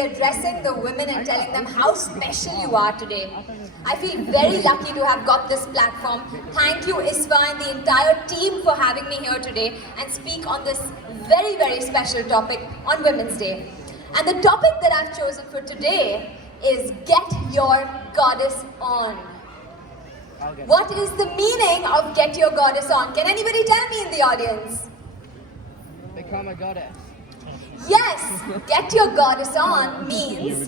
addressing the women and telling them how special you are today. I feel very lucky to have got this platform. Thank you, Isfa, and the entire team for having me here today and speak on this very, very special topic on Women's Day. And the topic that I've chosen for today is Get Your Goddess On. What is the meaning of Get Your Goddess On? Can anybody tell me in the audience? Become a goddess. Yes, Get Your Goddess On means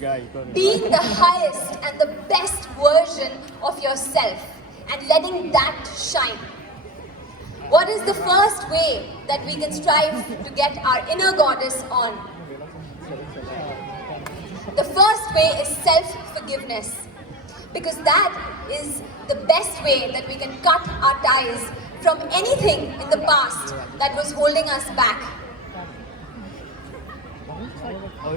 being the highest and the best version of yourself and letting that shine. What is the first way that we can strive to get our inner goddess on? The first way is self-forgiveness, because that is the best way that we can cut our ties from anything in the past that was holding us back.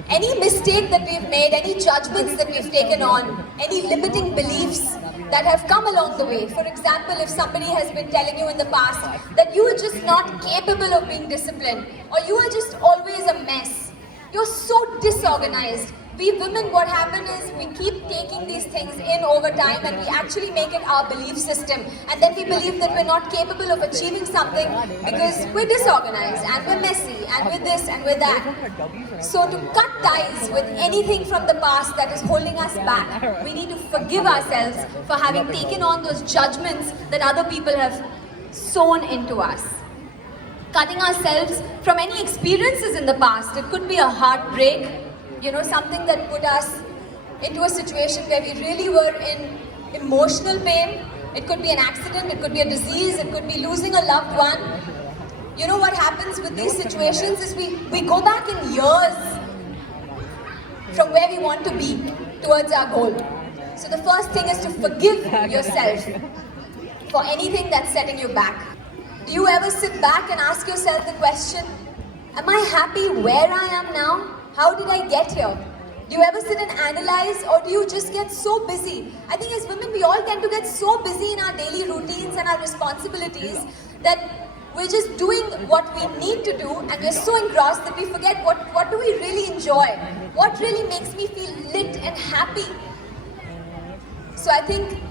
Any mistake that we've made, any judgments that we've taken on, any limiting beliefs that have come along the way. For example, if somebody has been telling you in the past that you are just not capable of being disciplined, or you are just always a mess, you're so disorganized. We women, what happens is we keep taking these things in over time and we actually make it our belief system, and then we believe that we're not capable of achieving something because we're disorganized and we're messy and we're this and we're that. So to cut ties with anything from the past that is holding us back, we need to forgive ourselves for having taken on those judgments that other people have sown into us. Cutting ourselves from any experiences in the past. It could be a heartbreak, something that put us into a situation where we really were in emotional pain. It could be an accident, it could be a disease, it could be losing a loved one. What happens with these situations is we go back in years from where we want to be towards our goal. So the first thing is to forgive yourself for anything that's setting you back. Do you ever sit back and ask yourself the question, am I happy where I am now? How did I get here? Do you ever sit and analyze, or do you just get so busy? I think as women, we all tend to get so busy in our daily routines and our responsibilities that we're just doing what we need to do, and we're so engrossed that we forget what do we really enjoy? What really makes me feel lit and happy? So I think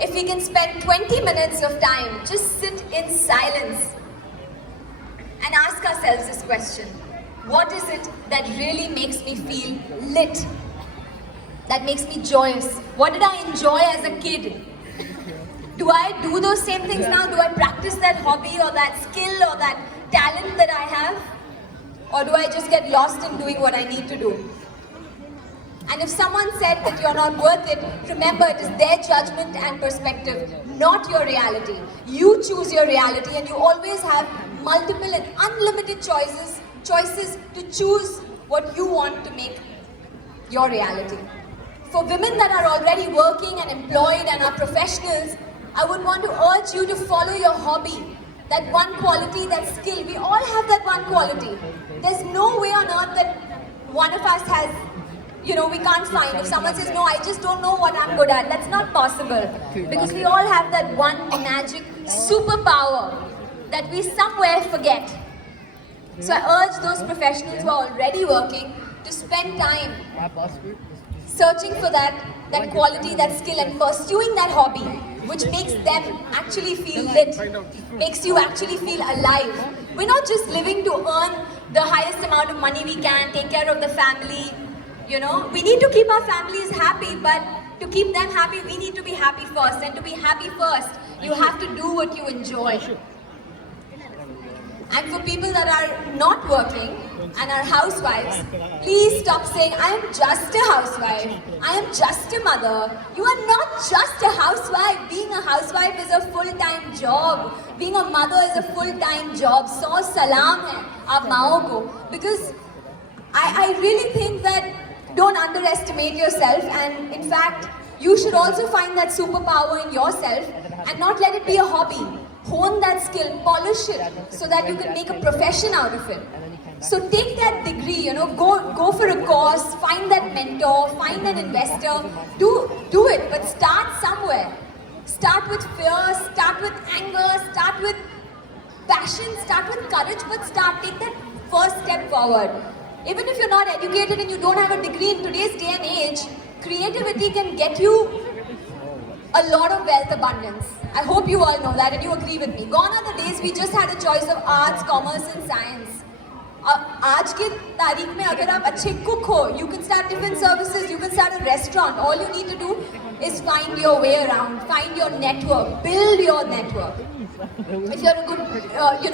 if we can spend 20 minutes of time, just sit in silence and ask ourselves this question. What is it that really makes me feel lit? That makes me joyous? What did I enjoy as a kid? Do I do those same things now? Do I practice that hobby or that skill or that talent that I have? Or do I just get lost in doing what I need to do? And if someone said that you're not worth it, remember it is their judgment and perspective, not your reality. You choose your reality, and you always have multiple and unlimited choices to choose what you want to make your reality. For women that are already working and employed and are professionals, I would want to urge you to follow your hobby, that one quality, that skill. We all have that one quality. There's no way on earth that one of us has, we can't find. If someone says, no, I just don't know what I'm good at, that's not possible. Because we all have that one magic superpower that we somewhere forget. So I urge those professionals who are already working to spend time searching for that quality, that skill, and pursuing that hobby, which makes them actually feel lit, makes you actually feel alive. We're not just living to earn the highest amount of money we can, take care of the family, We need to keep our families happy, but to keep them happy, we need to be happy first. And to be happy first, you have to do what you enjoy. And for people that are not working and are housewives, please stop saying, I am just a housewife, I am just a mother. You are not just a housewife. Being a housewife is a full-time job. Being a mother is a full-time job. So salam hai aap maon ko. Because I really think that don't underestimate yourself, and in fact, you should also find that superpower in yourself and not let it be a hobby. Hone that skill, polish it, so that you can make a profession out of it. So take that degree, go for a course, find that mentor, find an investor, do it, but start somewhere. Start with fear, start with anger, start with passion, start with courage, but take that first step forward. Even if you're not educated and you don't have a degree in today's day and age, creativity can get you a lot of wealth abundance. I hope you all know that and you agree with me. Gone are the days we just had a choice of arts, commerce and science. आज के तारीख में अगर आप अच्छे cook हो, you can start different services, you can start a restaurant. All you need to do is find your way around, find your network, build your network. If you're a good,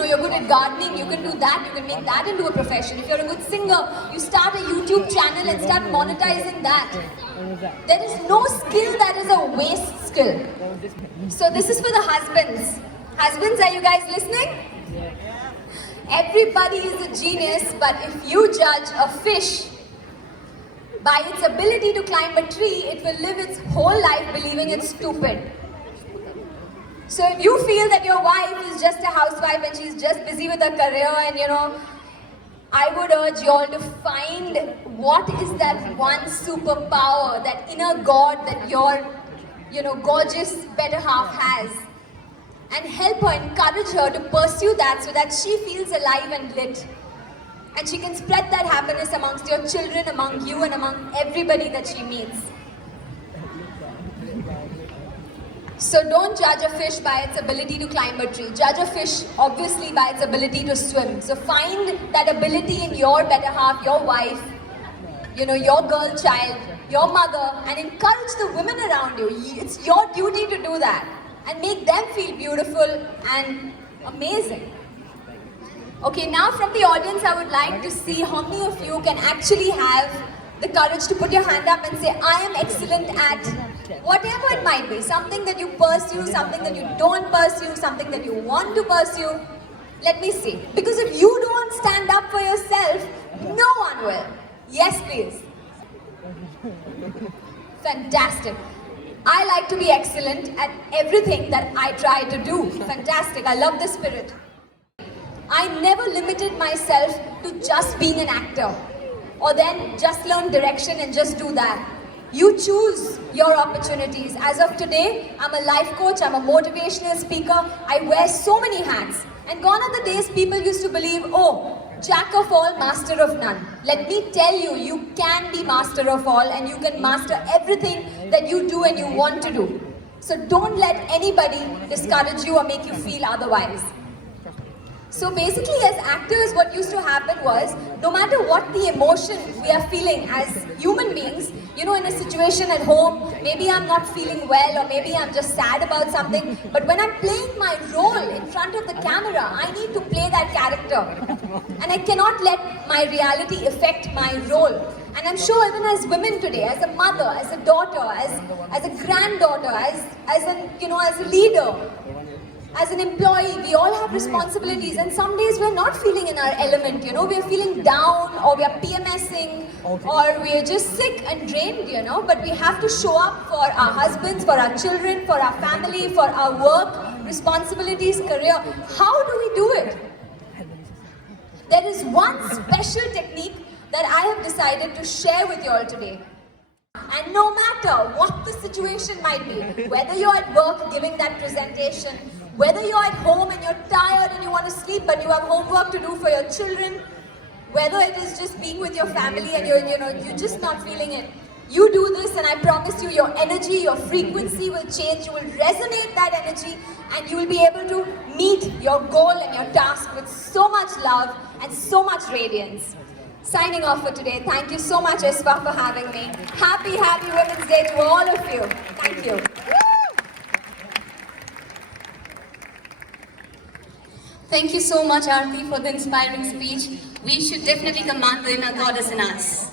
you're good at gardening, you can do that, you can make that into a profession. If you're a good singer, you start a YouTube channel and start monetizing that. There is no skill that is a waste skill. So this is for the husbands. Husbands, are you guys listening? Everybody is a genius, but if you judge a fish by its ability to climb a tree, it will live its whole life believing it's stupid. So if you feel that your wife is just a housewife and she's just busy with her career and I would urge you all to find what is that one superpower, that inner God that your gorgeous better half has, and help her, encourage her to pursue that so that she feels alive and lit. And she can spread that happiness amongst your children, among you and among everybody that she meets. So don't judge a fish by its ability to climb a tree. Judge a fish obviously by its ability to swim. So find that ability in your better half, your wife, your girl child, your mother, and encourage the women around you. It's your duty to do that and make them feel beautiful and amazing. Okay, now from the audience, I would like to see how many of you can actually have the courage to put your hand up and say, I am excellent at whatever it might be. Something that you pursue, something that you don't pursue, something that you want to pursue. Let me see. Because if you don't stand up for yourself, no one will. Yes, please. Fantastic. I like to be excellent at everything that I try to do. Fantastic. I love the spirit. I never limited myself to just being an actor or then just learn direction and just do that. You choose your opportunities. As of today, I'm a life coach, I'm a motivational speaker. I wear so many hats. And gone are the days people used to believe, oh, jack of all, master of none. Let me tell you, you can be master of all and you can master everything that you do and you want to do. So don't let anybody discourage you or make you feel otherwise. So basically, as actors, what used to happen was, no matter what the emotion we are feeling as human beings, in a situation at home, maybe I'm not feeling well or maybe I'm just sad about something, but when I'm playing my role in front of the camera, I need to play that character. And I cannot let my reality affect my role. And I'm sure even as women today, as a mother, as a daughter, as a granddaughter, as a leader, as an employee, we all have responsibilities, and some days we're not feeling in our element, we're feeling down, or we're PMSing, or we're just sick and drained, but we have to show up for our husbands, for our children, for our family, for our work, responsibilities, career. How do we do it? There is one special technique that I have decided to share with you all today. And no matter what the situation might be, whether you're at work giving that presentation, whether you're at home and you're tired and you want to sleep but you have homework to do for your children, whether it is just being with your family and you're just not feeling it, you do this and I promise you your energy, your frequency will change. You will resonate that energy and you will be able to meet your goal and your task with so much love and so much radiance. Signing off for today. Thank you so much, Isfa, for having me. Happy Women's Day to all of you. Thank you. Thank you so much, Aarti, for the inspiring speech. We should definitely command the inner goddess in us.